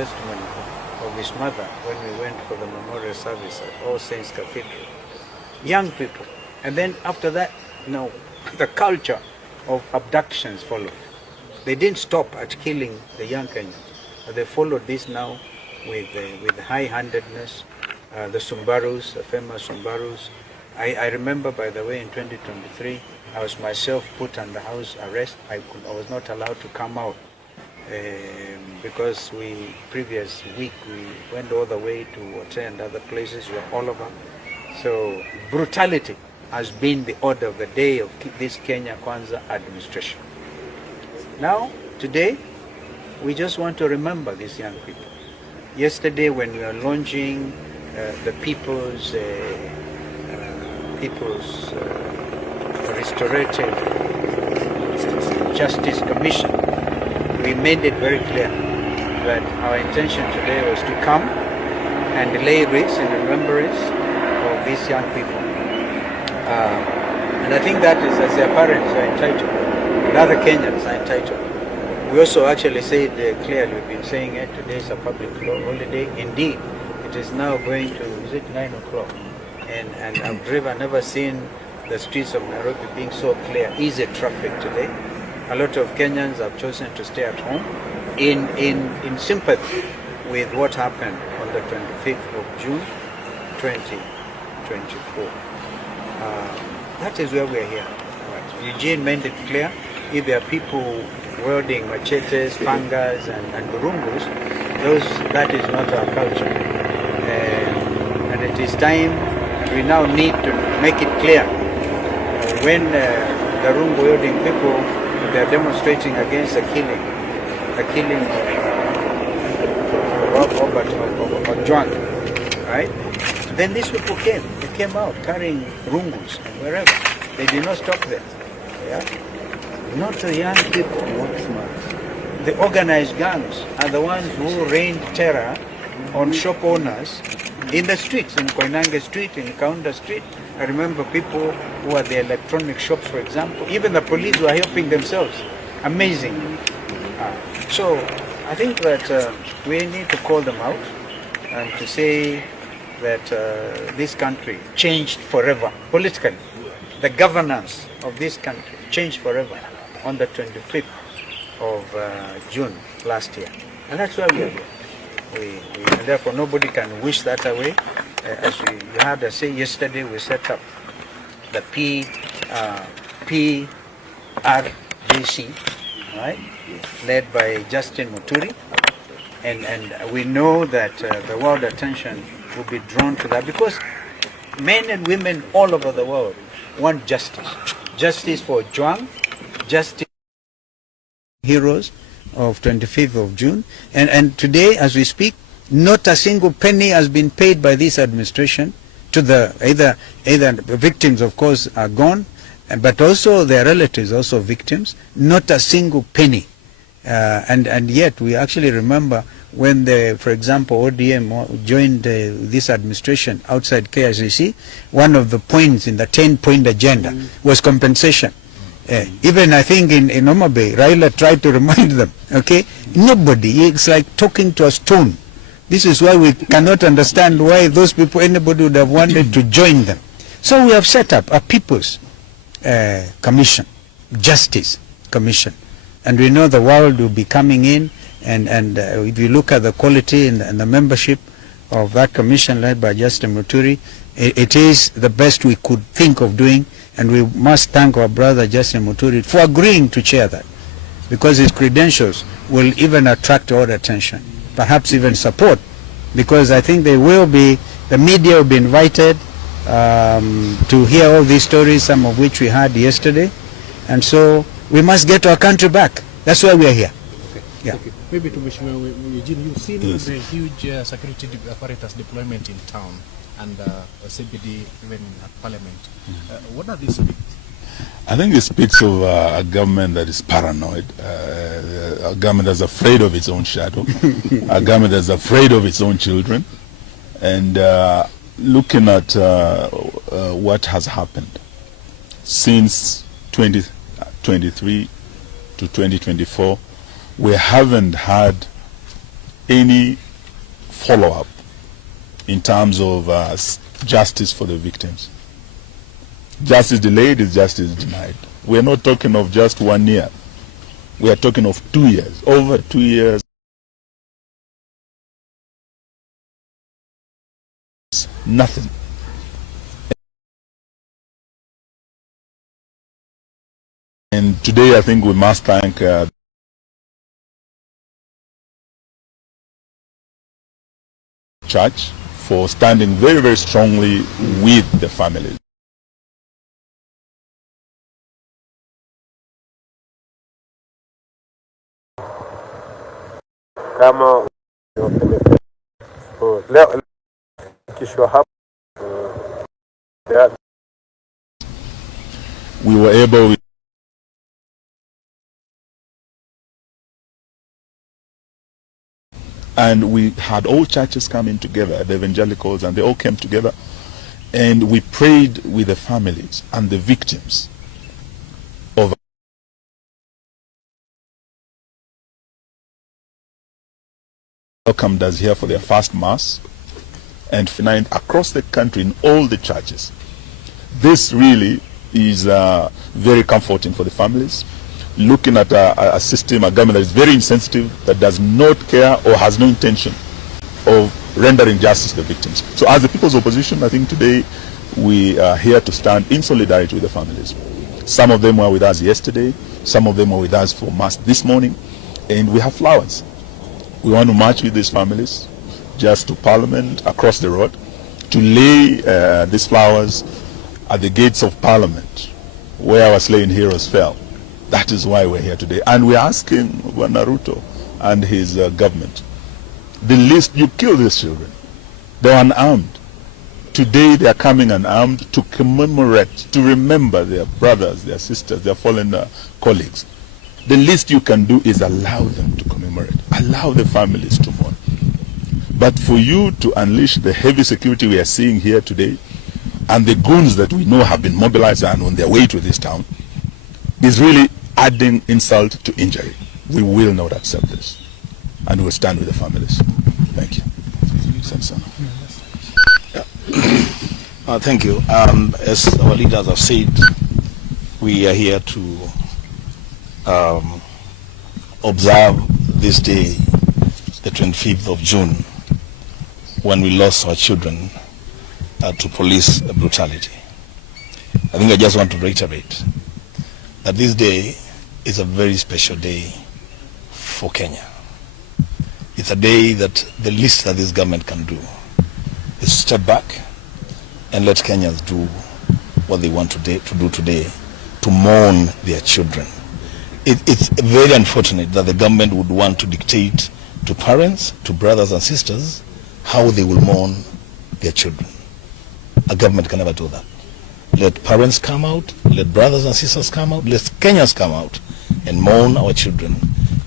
testimony of his mother when we went for the memorial service at All Saints Cathedral. Young people. And then after that, the culture of abductions followed. They didn't stop at killing the young Kenyans. They followed this now with high-handedness. The Sumbarus, the famous Sumbarus. I remember, by the way, in 2023, I was myself put under house arrest. I was not allowed to come out because previous week we went all the way to attend other places. We were all over. So brutality has been the order of the day of this Kenya Kwanza administration. Now, today, we just want to remember these young people. Yesterday, when we were launching the People's Restorative Justice Commission, we made it very clear that our intention today was to come and lay wreaths in remembrance of these young people. And I think that is, as their parents are entitled, and other Kenyans are entitled. We also actually said clearly, we've been saying it, today is a public holiday. Indeed, it is now going to, is it 9 o'clock? And I've never seen the streets of Nairobi being so clear, easy traffic today. A lot of Kenyans have chosen to stay at home in sympathy with what happened on the 25th of June, 2024. That is where we are here. Eugene made it clear, if there are people wielding machetes, pangas, and burungus, that is not our culture. And it is time, we now need to make it clear. When the rungu wielding people, they are demonstrating against the killing of Robert or John, right? Then these people came out carrying rungus and wherever. They did not stop there. Yeah? Not the young people. The organized gangs are the ones who rained terror on shop owners in the streets, in Koinange Street, in Kaunda Street. I remember people who are the electronic shops, for example. Even the police were helping themselves. Amazing. So I think that we need to call them out and to say that this country changed forever, politically. The governance of this country changed forever on the 25th of June last year. And that's why we are here. And therefore nobody can wish that away. As you heard us say yesterday, we set up the PRGC, right, led by Justin Muturi. And we know that the world attention will be drawn to that because men and women all over the world want justice. Justice for Juang, justice for heroes of 25th of June. And today, as we speak, not a single penny has been paid by this administration to the either victims, of course, are gone, but also their relatives, also victims. Not a single penny. And yet we actually remember when for example, ODM joined this administration outside KICC, one of the points in the 10-point agenda was compensation. Even I think in Homa Bay, Raila tried to remind them, okay? Nobody, it's like talking to a stone. This is why we cannot understand why those people, anybody would have wanted to join them. So we have set up a People's Commission, Justice Commission. And we know the world will be coming in, and if you look at the quality and the membership of that commission led by Justin Muturi, it is the best we could think of doing, and we must thank our brother Justin Muturi for agreeing to chair that, because his credentials will even attract all attention, perhaps even support, because I think the media will be invited to hear all these stories, some of which we had yesterday, and so we must get our country back. That's why we are here. Okay. Yeah. Okay. Maybe to Mheshimiwa Eugene, you've seen Yes. the huge security apparatus deployment in town and CBD even at Parliament. What are these speak? I think it speaks of a government that is paranoid, a government that's afraid of its own shadow, a government that's afraid of its own children, and looking at what has happened since 2023 to 2024, we haven't had any follow-up in terms of justice for the victims. Justice delayed is justice denied. We are not talking of just 1 year. We are talking of 2 years, over 2 years. Nothing. And today I think we must thank Church for standing very, very strongly with the families. Kama leo kishwa hapa we were able and we had all churches coming together, the evangelicals, and they all came together and we prayed with the families and the victims of welcomed us here for their first mass and across the country in all the churches. This really is very comforting for the families, looking at a system, a government that is very insensitive, that does not care or has no intention of rendering justice to the victims. So as the People's Opposition, I think today we are here to stand in solidarity with the families. Some of them were with us yesterday, some of them were with us for mass this morning, and we have flowers. We want to march with these families just to Parliament across the road to lay these flowers at the gates of Parliament where our slain heroes fell. That is why we're here today. And we're asking Naruto and his government, the least, you kill these children. They are unarmed. Today they are coming unarmed to commemorate, to remember their brothers, their sisters, their fallen colleagues. The least you can do is allow them to commemorate, allow the families to mourn. But for you to unleash the heavy security we are seeing here today, and the goons that we know have been mobilized and on their way to this town, is really adding insult to injury. We will not accept this, and we will stand with the families. Thank you. Thank you. As our leaders have said, we are here to observe this day, the 25th of June, when we lost our children to police brutality. I think I just want to reiterate that this day is a very special day for Kenya. It's a day that the least that this government can do is step back and let Kenyans do what they want to do today, to mourn their children. It's very unfortunate that the government would want to dictate to parents, to brothers and sisters, how they will mourn their children. A government can never do that. Let parents come out, let brothers and sisters come out, let Kenyans come out and mourn our children,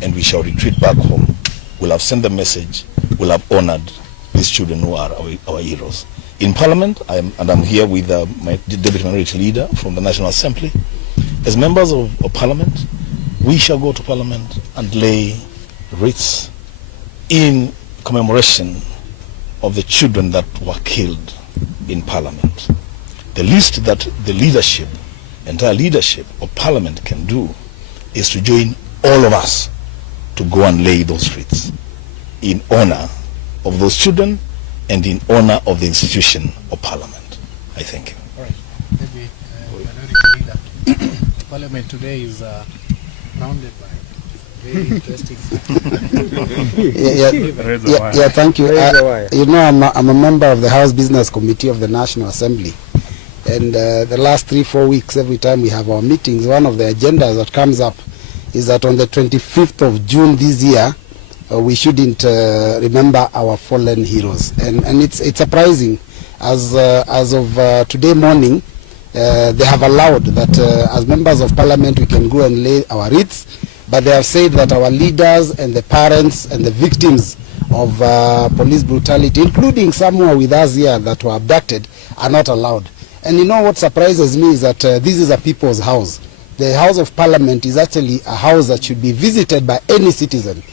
and we shall retreat back home. We'll have sent the message, we'll have honored these children who are our heroes. In Parliament, I'm here with my Deputy Minority Leader from the National Assembly. As members of Parliament, we shall go to Parliament and lay wreaths in commemoration of the children that were killed in Parliament. The least that the leadership, entire leadership of Parliament can do is to join all of us to go and lay those wreaths in honor of those children and in honor of the institution of Parliament. I thank you. All right. Maybe Minority Leader. Parliament today is rounded by very interesting. Yeah, thank you. You know, I'm a member of the House Business Committee of the National Assembly, and the last 3-4 weeks, every time we have our meetings, one of the agendas that comes up is that on the 25th of June this year, we shouldn't remember our fallen heroes, and it's surprising as of today morning. They have allowed that as members of Parliament we can go and lay our wreaths, but they have said that our leaders and the parents and the victims of police brutality, including some who are with us here that were abducted, are not allowed. And you know what surprises me is that this is a people's house. The House of Parliament is actually a house that should be visited by any citizen.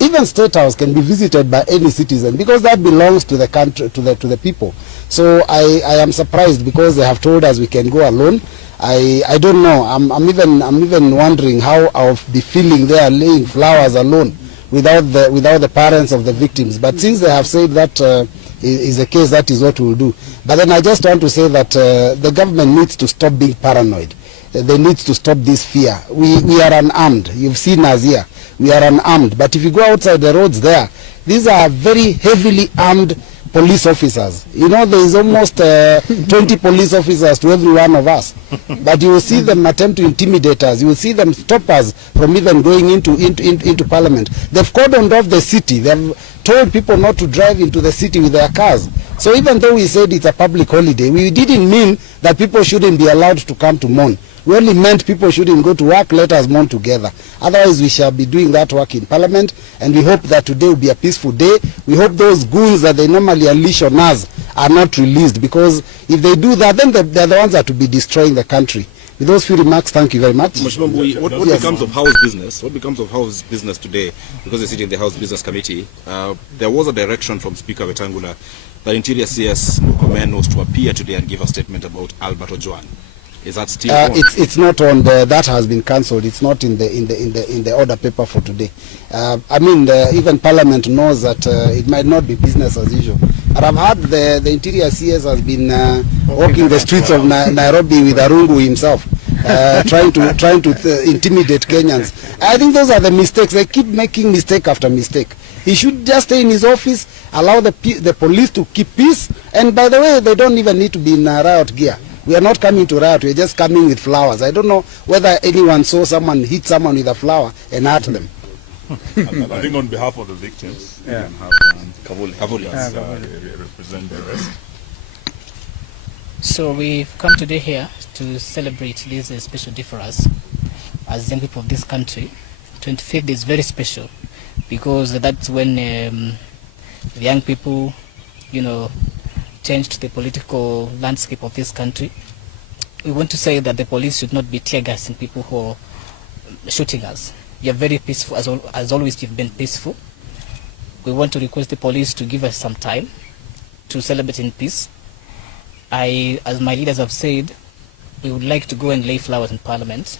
Even State House can be visited by any citizen because that belongs to the country, to the people. So I am surprised because they have told us we can go alone. I don't know. I'm even wondering how I'll be feeling there laying flowers alone without the parents of the victims. But since they have said that is the case, that is what we'll do. But then I just want to say that the government needs to stop being paranoid. They need to stop this fear. We are unarmed. You've seen us here. We are unarmed. But if you go outside the roads there, these are very heavily armed police officers. You know, there is almost 20 police officers to every one of us. But you will see them attempt to intimidate us. You will see them stop us from even going into parliament. They've cordoned off the city. They've told people not to drive into the city with their cars. So even though we said it's a public holiday, we didn't mean that people shouldn't be allowed to come to mourn. We only meant people shouldn't go to work, let us mourn together. Otherwise, we shall be doing that work in Parliament, and we hope that today will be a peaceful day. We hope those goons that they normally unleash on us are not released, because if they do that, then they're the ones that will be destroying the country. With those few remarks, thank you very much. Mheshimiwa, what becomes of House business? What becomes of House business today? Because they sit in the House Business Committee. There was a direction from Speaker Wetangula that Interior CS Murkomen was to appear today and give a statement about Albert Ojwang. Is that still on? It's not on the, that has been cancelled. It's not in the order paper for today. I mean, even Parliament knows that it might not be business as usual. And I've heard the Interior CS has been walking the streets of Nairobi with Arungu himself, trying to intimidate Kenyans. I think those are the mistakes. They keep making mistake after mistake. He should just stay in his office, allow the police to keep peace. And by the way, they don't even need to be in riot gear. We are not coming to riot, we are just coming with flowers. I don't know whether anyone saw someone hit someone with a flower and hurt them. I think on behalf of the victims, you can have Kavuli represent the rest. So we've come today here to celebrate this special day for us as young people of this country. 25th is very special because that's when the young people, you know, changed the political landscape of this country. We want to say that the police should not be tear gassing people who are shooting us. We are very peaceful, as always we've been peaceful. We want to request the police to give us some time to celebrate in peace. As my leaders have said, we would like to go and lay flowers in Parliament,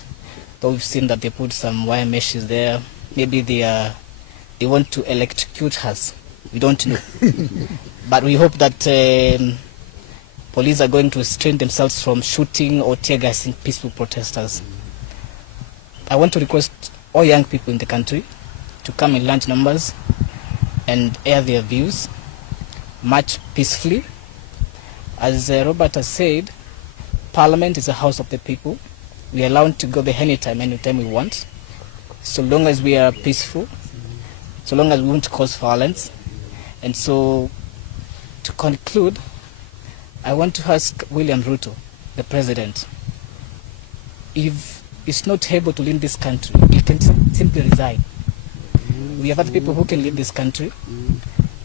though we've seen that they put some wire meshes there. Maybe they want to electrocute us. We don't know. But we hope that police are going to restrain themselves from shooting or tear gassing peaceful protesters. I want to request all young people in the country to come in large numbers and air their views, march peacefully. As Robert has said, Parliament is a house of the people. We are allowed to go there anytime we want, so long as we are peaceful, so long as we won't cause violence. And so, to conclude, I want to ask William Ruto, the president, if he's not able to lead this country, he can simply resign. We have other people who can lead this country.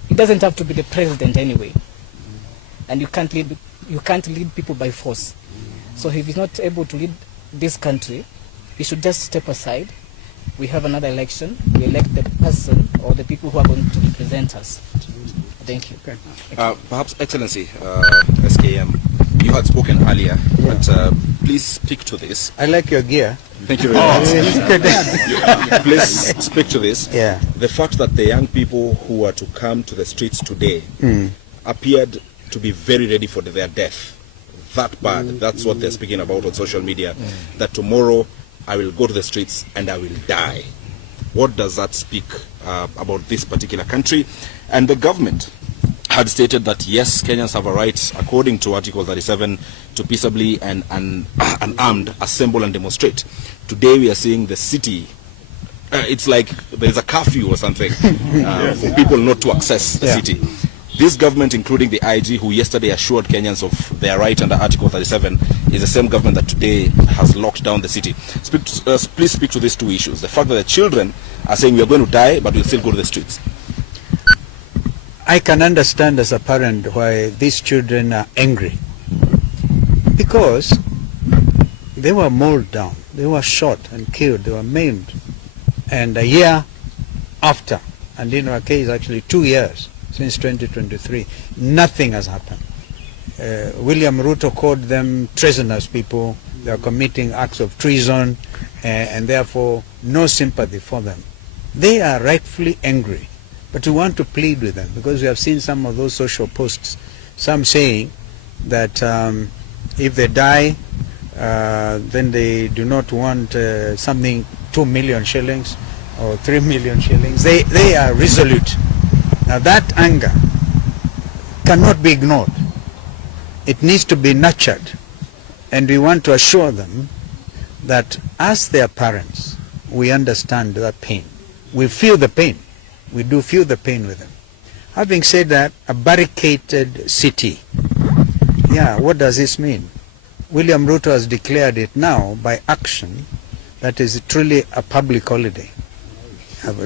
He doesn't have to be the president anyway. And you can't lead people by force. So if he's not able to lead this country, he should just step aside. We have another election. We elect the person or the people who are going to represent us. Thank you. Perhaps, Excellency, SKM, you had spoken earlier, but please speak to this. I like your gear. Thank you very much. Please speak to this. Yeah. The fact that the young people who are to come to the streets today appeared to be very ready for their death. That bad. That's what they're speaking about on social media. That tomorrow I will go to the streets and I will die. What does that speak about this particular country? And the government had stated that yes, Kenyans have a right, according to Article 37, to peaceably and unarmed assemble and demonstrate. Today we are seeing the city, it's like there's a curfew or something for people not to access the city. This government, including the IG, who yesterday assured Kenyans of their right under Article 37, is the same government that today has locked down the city. Please speak to these two issues. The fact that the children are saying we are going to die, but we'll still go to the streets. I can understand as a parent why these children are angry. Because they were mauled down, they were shot and killed, they were maimed. And a year after, and in our case actually 2 years since 2023, nothing has happened. William Ruto called them treasonous people. They are committing acts of treason, and therefore no sympathy for them. They are rightfully angry, but we want to plead with them because we have seen some of those social posts, some saying that if they die, then they do not want something 2 million shillings or 3 million shillings. They are resolute. Now that anger cannot be ignored. It needs to be nurtured, and we want to assure them that as their parents, we understand their pain. We feel the pain. We do feel the pain with them. Having said that, a barricaded city, yeah, what does this mean? William Ruto has declared it now by action that is truly a public holiday.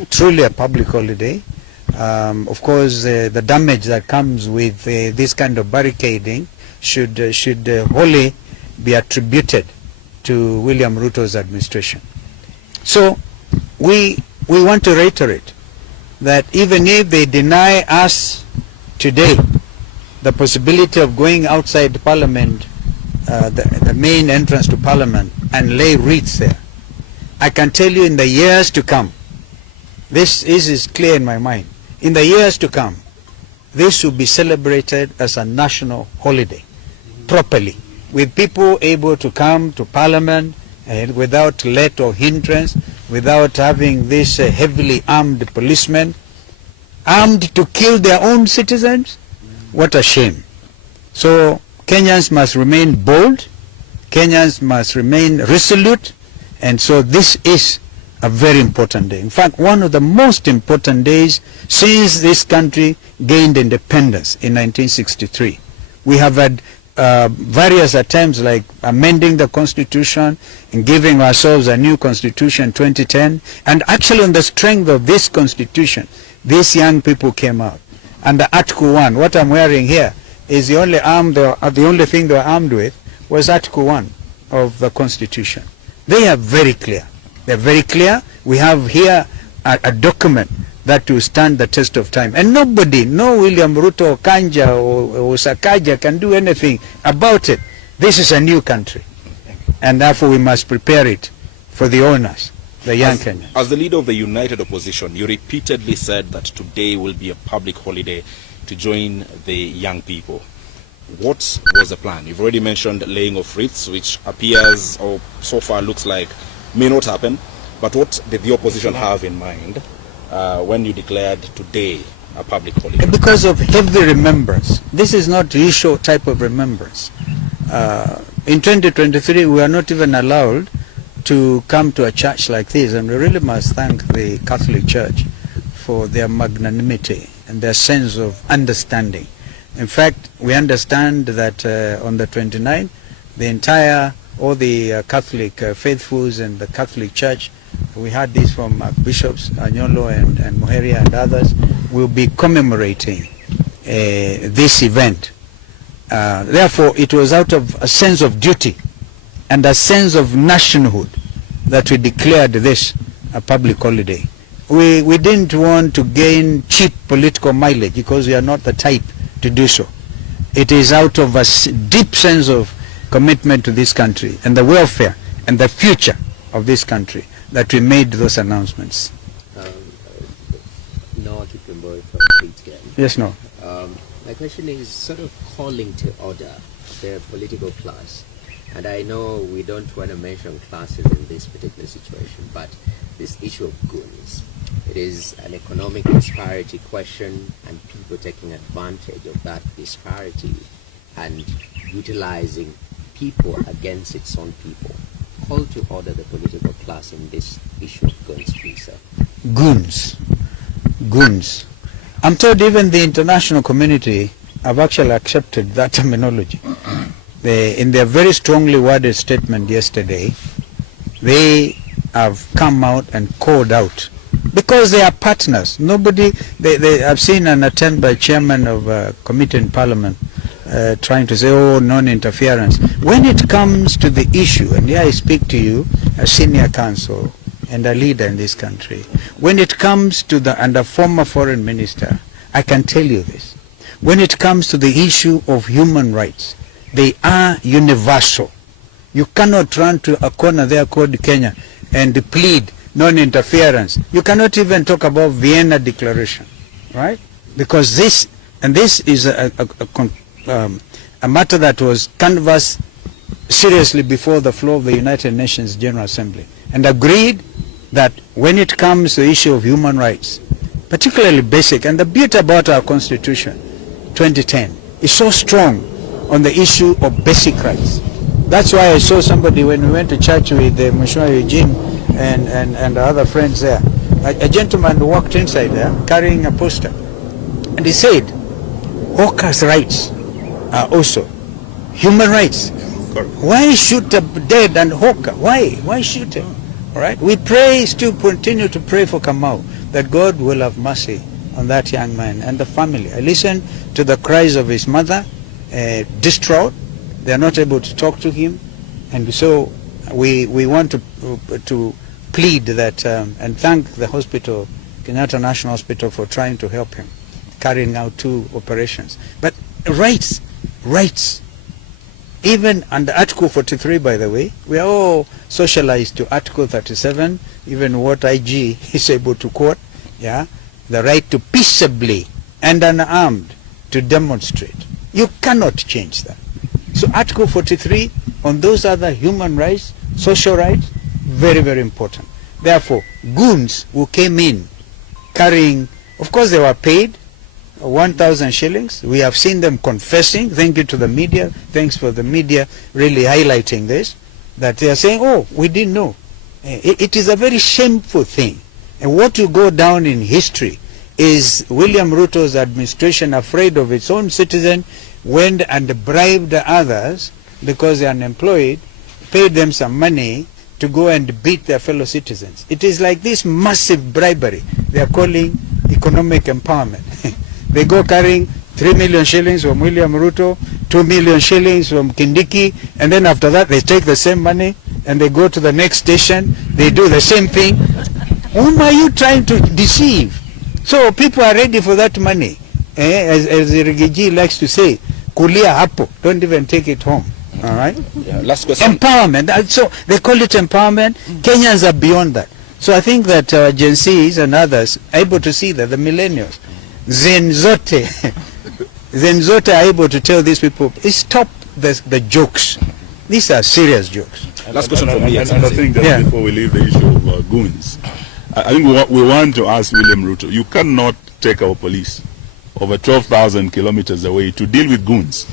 Truly a public holiday. Of course, the damage that comes with this kind of barricading should wholly be attributed to William Ruto's administration. So we want to reiterate that even if they deny us today the possibility of going outside Parliament, the main entrance to Parliament, and lay wreaths there, I can tell you in the years to come, this is clear in my mind, in the years to come, this will be celebrated as a national holiday, properly, with people able to come to Parliament without let or hindrance, without having this heavily armed policemen, armed to kill their own citizens. What a shame. So Kenyans must remain bold, Kenyans must remain resolute, and so this is a very important day. In fact, one of the most important days since this country gained independence in 1963. We have had various attempts like amending the constitution and giving ourselves a new constitution in 2010, and actually on the strength of this constitution, these young people came out. Under Article 1, what I'm wearing here is the only thing they were armed with was Article 1 of the constitution. They are very clear. They're very clear. We have here a document that will stand the test of time. And nobody, no William Ruto or Kanja or Sakaja can do anything about it. This is a new country. And therefore we must prepare it for the owners, the young Kenyans. As the leader of the united opposition, you repeatedly said that today will be a public holiday to join the young people. What was the plan? You've already mentioned laying of wreaths, which appears, or so far looks like, may not happen. But what did the opposition have in mind when you declared today a public holiday? Because of heavy remembrance. This is not usual type of remembrance. In 2023, we are not even allowed to come to a church like this, and we really must thank the Catholic Church for their magnanimity and their sense of understanding. In fact, we understand that on the 29th, all the Catholic faithfuls and the Catholic Church, we heard this from Bishops Anyolo and Muheria and others, will be commemorating this event. Therefore, it was out of a sense of duty and a sense of nationhood that we declared this a public holiday. We didn't want to gain cheap political mileage because we are not the type to do so. It is out of a deep sense of commitment to this country and the welfare and the future of this country that we made those announcements. Noah Kipimboy from Again. Yes, no. My question is sort of calling to order the political class. And I know we don't want to mention classes in this particular situation, but this issue of goons, it is an economic disparity question, and people taking advantage of that disparity and utilizing people against its own people. Call to order the political class in this issue of goons, please, sir. Goons. Goons. I'm told even the international community have actually accepted that terminology. In their very strongly worded statement yesterday, they have come out and called out because they are partners. I've seen an attempt by chairman of a committee in Parliament trying to say, oh, non-interference. When it comes to the issue, and here I speak to you as senior counsel, and a leader in this country. When it comes to and a former foreign minister, I can tell you this. When it comes to the issue of human rights, they are universal. You cannot run to a corner there called Kenya and plead non-interference. You cannot even talk about Vienna Declaration, right? Because this is a matter that was canvassed seriously before the floor of the United Nations General Assembly and agreed that when it comes to the issue of human rights, particularly basic, and the beauty about our Constitution, 2010, is so strong on the issue of basic rights. That's why I saw somebody when we went to church with Musyoka Eugene and other friends there. A gentleman walked inside there carrying a poster. And he said, hawkers' rights are also human rights. Why shoot a dead and hawker? Why? Why shoot him? All right? We pray, still continue to pray for Kamau, that God will have mercy on that young man and the family. I listened to the cries of his mother, distraught. They are not able to talk to him. And so we want to plead that and thank the hospital, Kenyatta National Hospital, for trying to help him, carrying out 2 operations. But rights, even under Article 43, by the way, we are all socialized to Article 37, even what IG is able to quote, yeah, the right to peaceably and unarmed to demonstrate. You cannot change that. So Article 43 on those other human rights, social rights, very, very important. Therefore, goons who came in carrying, of course they were paid 1,000 shillings. We have seen them confessing. Thank you to the media. Thanks for the media really highlighting this, that they are saying, oh, we didn't know. It is a very shameful thing. And what will go down in history is William Ruto's administration, afraid of its own citizen, went and bribed others because they are unemployed, paid them some money to go and beat their fellow citizens. It is like this massive bribery they are calling economic empowerment. They go carrying 3 million shillings from William Ruto, 2 million shillings from Kindiki, and then after that they take the same money and they go to the next station, they do the same thing. Whom are you trying to deceive? So people are ready for that money. As Rigiji likes to say, kulia hapo, don't even take it home. All right? Yeah, last question. Empowerment. So they call it empowerment. Kenyans are beyond that. So I think that Genzs and others are able to see that the millennials, Zenzote are able to tell these people, stop the jokes. These are serious jokes. Last question from me. And I think that before we leave the issue of goons, I think we want to ask William Ruto, you cannot take our police over 12,000 kilometers away to deal with goons,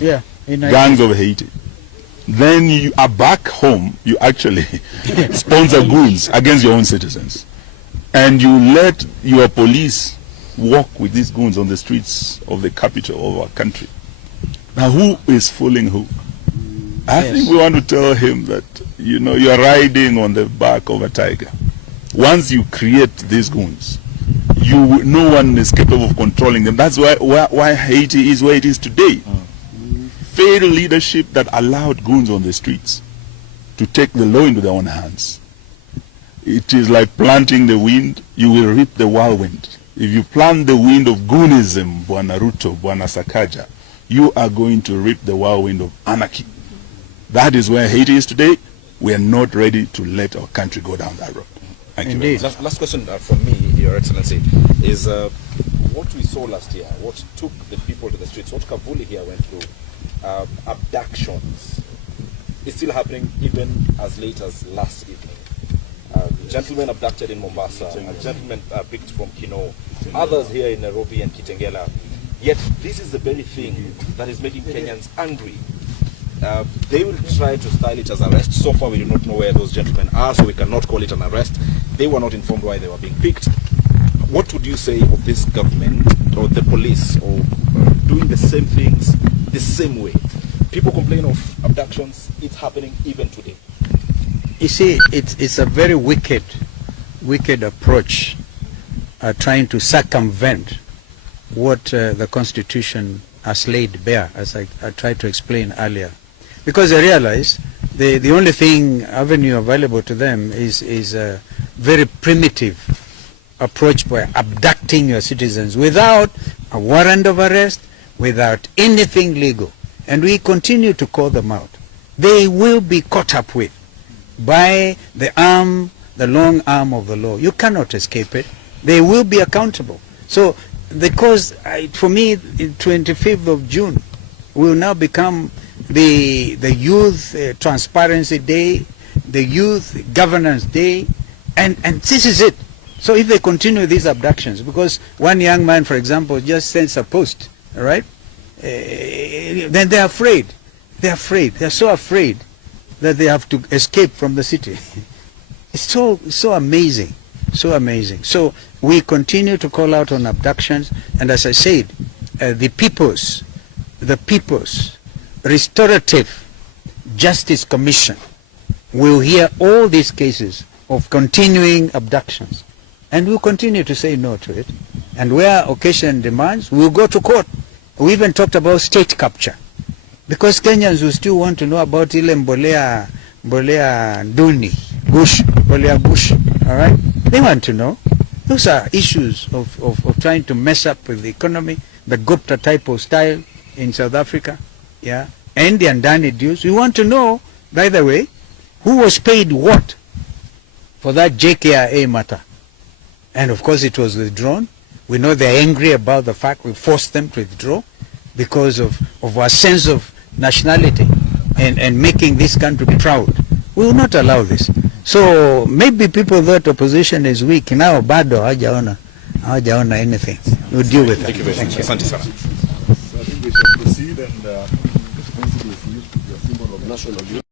gangs of Haiti. Then you are back home, you actually sponsor goons against your own citizens. And you let your police walk with these goons on the streets of the capital of our country. Now who is fooling who? I think we want to tell him that, you know, you are riding on the back of a tiger. Once you create these goons, no one is capable of controlling them. That's why Haiti is where it is today. Failed leadership that allowed goons on the streets to take the law into their own hands. It is like planting the wind, you will reap the whirlwind. If you plant the wind of goonism, Bwana Ruto, Bwana Sakaja, you are going to reap the whirlwind of anarchy. That is where Haiti is today. We are not ready to let our country go down that road. Thank you very much. Last question from me, Your Excellency, is what we saw last year, what took the people to the streets, what Kavuli here went through, abductions, is still happening even as late as last evening. Gentlemen abducted in Mombasa, a gentleman picked from Kino, others here in Nairobi and Kitengela. Yet this is the very thing that is making Kenyans angry. They will try to style it as arrest. So far we do not know where those gentlemen are, so we cannot call it an arrest. They were not informed why they were being picked. What would you say of this government or the police or doing the same things the same way? People complain of abductions. It's happening even today. You see, it's a very wicked approach, trying to circumvent what the Constitution has laid bare, as I tried to explain earlier. Because I realize the only avenue available to them is very primitive approach by abducting your citizens without a warrant of arrest, without anything legal. And we continue to call them out. They will be caught up with by the long arm of the law. You cannot escape it. They will be accountable. So, because for me, 25th of June will now become the Youth Transparency Day, the Youth Governance Day, and this is it. So if they continue these abductions, because one young man, for example, just sends a post, all right, then they're afraid. They're afraid. They're so afraid that they have to escape from the city. It's so amazing, so amazing. So we continue to call out on abductions, and as I said, the People's Restorative Justice Commission will hear all these cases of continuing abductions, and we'll continue to say no to it. And where occasion demands, we'll go to court. We even talked about state capture, because Kenyans will still want to know about ile mbolea duni, mbolea bush, all right? They want to know. Those are issues of trying to mess up with the economy, the Gupta type of style in South Africa, yeah, and the Andani dues. We want to know, by the way, who was paid what for that JKIA matter. And of course it was withdrawn. We know they're angry about the fact we forced them to withdraw because of our sense of nationality and making this country proud. We will not allow this. So maybe people thought opposition is weak. Now bado hawajaona anything. We'll deal with it. Thank you very much. Asante sana. So I think we shall proceed, and responsible is used to be a symbol of national unity.